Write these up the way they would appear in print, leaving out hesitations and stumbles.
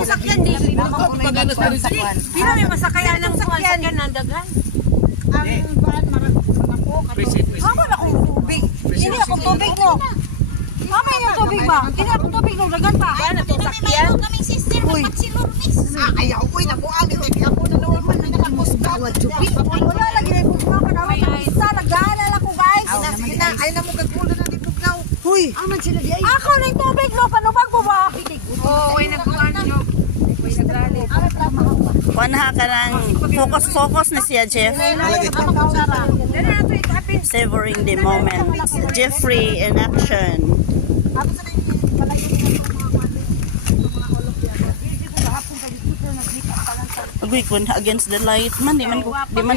Ang sakyan di. Pila may masakayan ng sakyan ng daghan. Ang baan marako. Ako na kung tubig. Hindi ako tubig mo. Mamay yung tubig ba? Hindi ako tubig mo. Dagan pa. Kaya na itong sakyan. Kaming sister, magpatsilurnis. Ayaw, uy, nabuami. Ako na naman man, nakamuskat. Wala lagi na yung mga kanawin. Isa, nag-aalala ko guys. Ay na mo gagpulo na dipugnaw. Huy! Aman sila di ay. Ako na yung tubig mo. Panubag mo ba? Oo, ay nagkuhan nyo. Ay nagrali. Kuha ka ng focus na siya, Jeff. Savoring the moment. Jeffrey in action. Agoy kun against the light man di man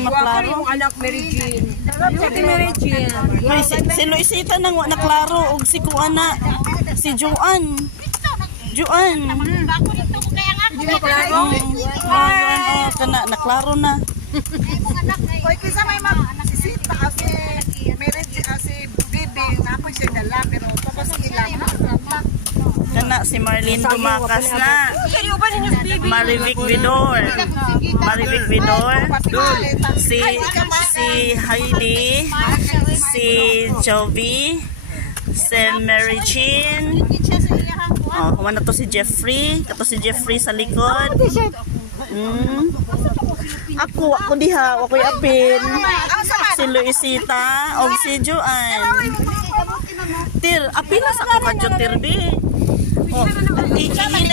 maklaro. Yung anak Mary Jean. Si Mary Jean. May si Luisita nang wa naklaro og si kuana si Joan. Joan. Bako dito ko kaya nga. Hindi mo klaro? Oh, kana naklaro na. Oy, kisa may magsisita kasi meron si Bibi, napoy siya dala, pero tapos ilang. Kana si Marlene Dumakas na. Kayo ba ninyo baby? Marivic Vidor. Marivic Vidor. Si Heidi. Si Jovi. Si Mary Jean. Oh, kumana to si Jeffrey. Kato si Jeffrey sa likod. Ako diha. Ako'y apin. Si Luisita. O si Joan. Tir, apin na sa kakadyo, Tir, be. Oh, iinay